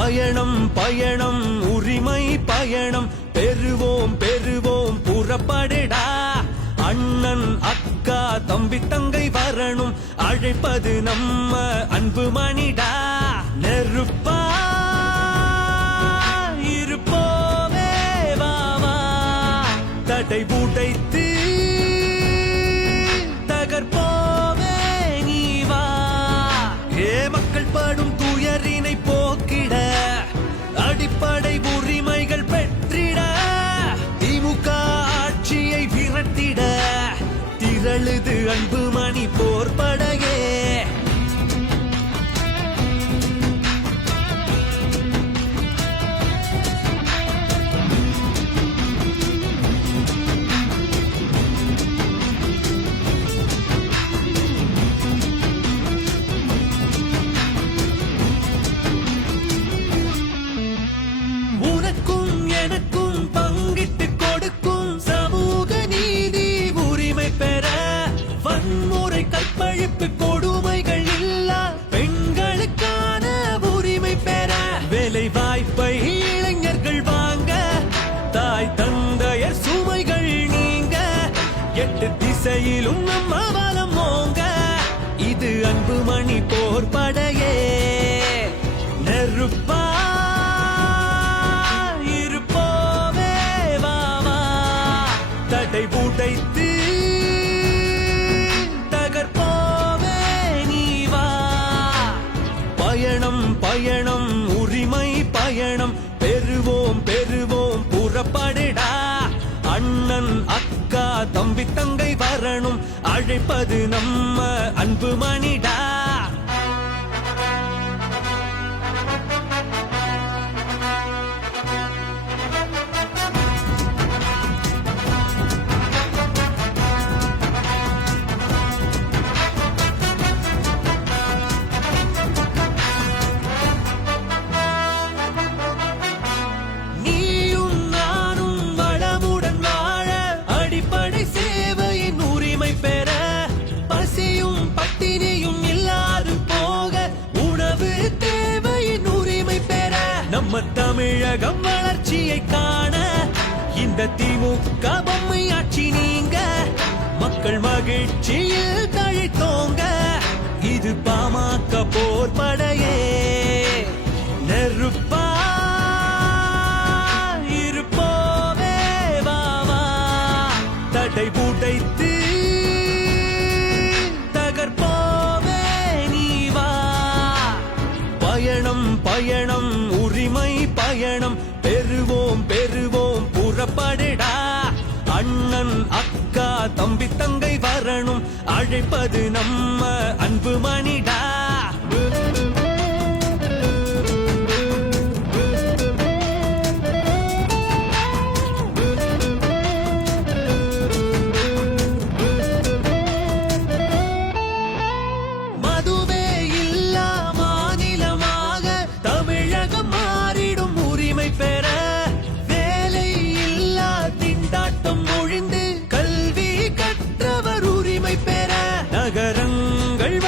பயணம் பயணம் உரிமை பயணம். பெறுவோம் பெறுவோம் புறப்படுடா. அண்ணன் அக்கா தம்பி தங்கை வரணும். அழைப்பது நம்ம அன்பு மணிடா. நெருப்பா இருப்போமே வாவா வா. தடை உடைத்து திசையிலும் நம்ம பலம் ஓங்க. இது அன்பு மணி போர் படையே. நெருப்பா இருப்போமே வா தடை உடைத்து தகர்ப்போமே நீ பயணம் பயணம் உரிமை பயணம். பெறுவோம் பெறுவோம் புறப்படுடா. அண்ணன் அக்கா தம்பி தங்கை வரணும். அழைப்பது நம்ம அன்பு மணிடா. நம்ம தமிழகம் வளர்ச்சியை காண இந்த திமுக பொம்மை ஆட்சி நீங்க. மக்கள் மகிழ்ச்சியில் தழைத்தோங்க இது பாமக போர் படையே நெருப்பா இருப்போவே வா தடை உடைத்து அழைப்பது நம்ம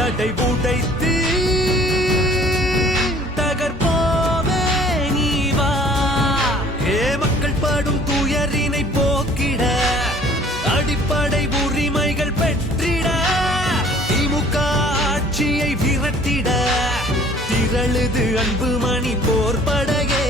தடை உடைத்து தகர்ப்போமே நீ வா. ஏ மக்கள் படும் துயரினை போக்கிட அடிப்படை உரிமைகள் பெற்றிட திமுக ஆட்சியை விரட்டிட. திரளுது அன்பு மணி போர்படையே